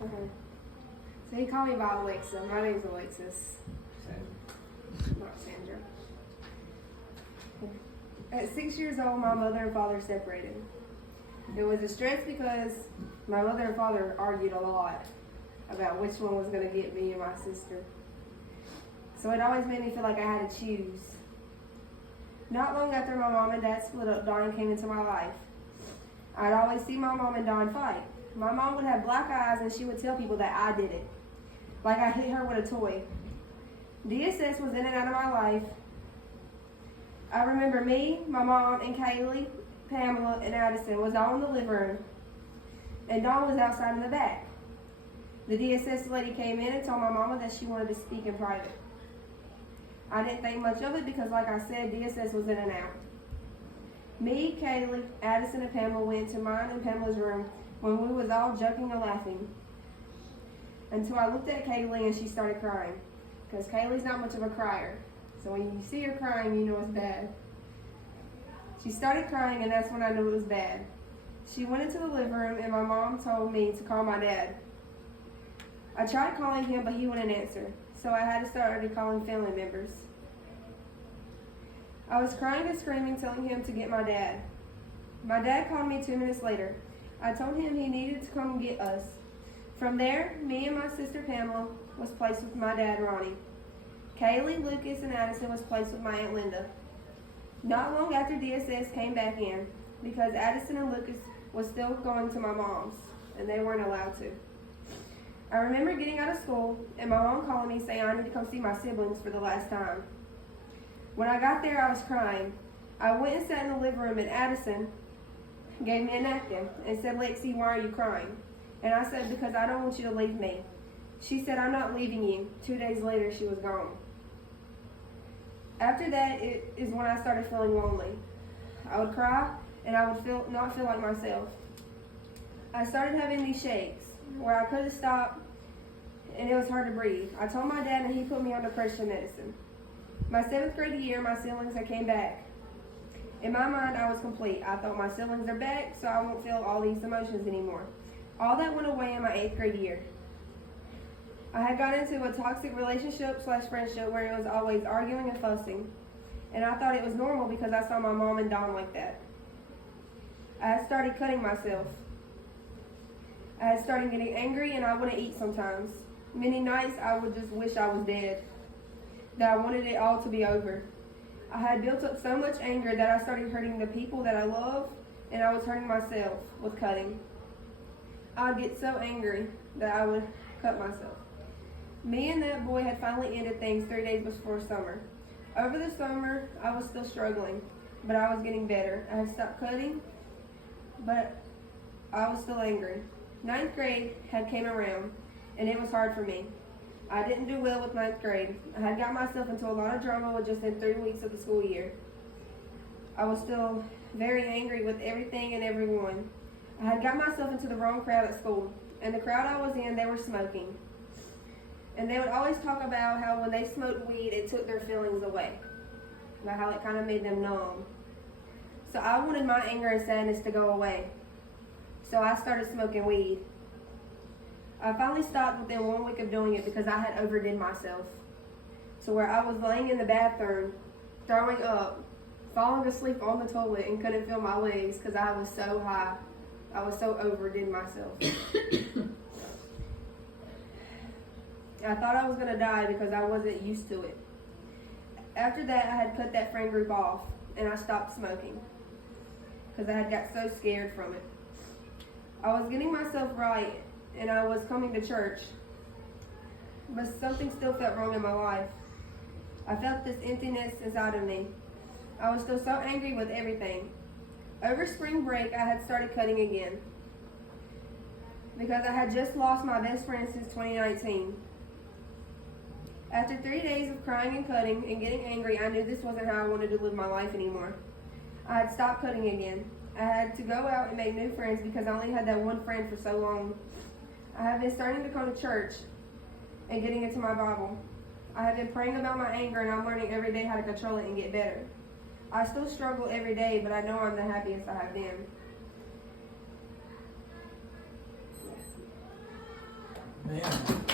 So he called me by Alexa. My name's Alexis. Not Sandra. At 6 years old, my mother and father separated. It was a stress because my mother and father argued a lot about which one was going to get me and my sister. So it always made me feel like I had to choose. Not long after my mom and dad split up, Dawn came into my life. I'd always see my mom and Dawn fight. My mom would have black eyes and she would tell people that I did it, like I hit her with a toy. DSS was in and out of my life. I remember me, my mom, and Kaylee, Pamela, and Addison was all in the living room, and Dawn was outside in the back. The DSS lady came in and told my mama that she wanted to speak in private. I didn't think much of it because, like I said, DSS was in and out. Me, Kaylee, Addison, and Pamela went to mine and Pamela's room when we was all joking and laughing. Until I looked at Kaylee and she started crying. Because Kaylee's not much of a crier. So when you see her crying, you know it's bad. She started crying and that's when I knew it was bad. She went into the living room and my mom told me to call my dad. I tried calling him, but he wouldn't answer. So I had to start calling family members. I was crying and screaming, telling him to get my dad. My dad called me 2 minutes later. I told him he needed to come get us. From there, me and my sister Pamela was placed with my dad, Ronnie. Kaylee, Lucas, and Addison was placed with my Aunt Linda. Not long after DSS came back in, because Addison and Lucas was still going to my mom's, and they weren't allowed to. I remember getting out of school, and my mom calling me saying I need to come see my siblings for the last time. When I got there, I was crying. I went and sat in the living room, and Addison gave me a napkin and said, "Lexi, why are you crying?" And I said, "Because I don't want you to leave me." She said, "I'm not leaving you." 2 days later, she was gone. After that, it is when I started feeling lonely. I would cry, and I would not feel like myself. I started having these shakes where I couldn't stop, and it was hard to breathe. I told my dad, and he put me on depression medicine. My 7th grade year, my siblings had came back. In my mind, I was complete. I thought my siblings are back, so I won't feel all these emotions anymore. All that went away in my 8th grade year. I had got into a toxic relationship/friendship where it was always arguing and fussing, and I thought it was normal because I saw my mom and Dawn like that. I had started cutting myself. I had started getting angry and I wouldn't eat sometimes. Many nights I would just wish I was dead, that I wanted it all to be over. I had built up so much anger that I started hurting the people that I love, and I was hurting myself with cutting. I would get so angry that I would cut myself. Me and that boy had finally ended things 3 days before summer. Over the summer, I was still struggling, but I was getting better. I had stopped cutting, but I was still angry. 9th grade had came around, and it was hard for me. I didn't do well with 9th grade. I had got myself into a lot of drama just in 3 weeks of the school year. I was still very angry with everything and everyone. I had got myself into the wrong crowd at school, and the crowd I was in, they were smoking. And they would always talk about how when they smoked weed, it took their feelings away, about how it kind of made them numb. So I wanted my anger and sadness to go away. So I started smoking weed. I finally stopped within 1 week of doing it because I had overdid myself, to where I was laying in the bathroom, throwing up, falling asleep on the toilet, and couldn't feel my legs because I was so high. I was so overdid myself. I thought I was going to die because I wasn't used to it. After that, I had cut that friend group off, and I stopped smoking because I had got so scared from it. I was getting myself right, and I was coming to church, but something still felt wrong in my life. I felt this emptiness inside of me. I was still so angry with everything. Over spring break, I had started cutting again because I had just lost my best friend since 2019. After 3 days of crying and cutting and getting angry, I knew this wasn't how I wanted to live my life anymore. I had stopped cutting again. I had to go out and make new friends because I only had that one friend for so long. I have been starting to go to church and getting into my Bible. I have been praying about my anger, and I'm learning every day how to control it and get better. I still struggle every day, but I know I'm the happiest I have been. Man,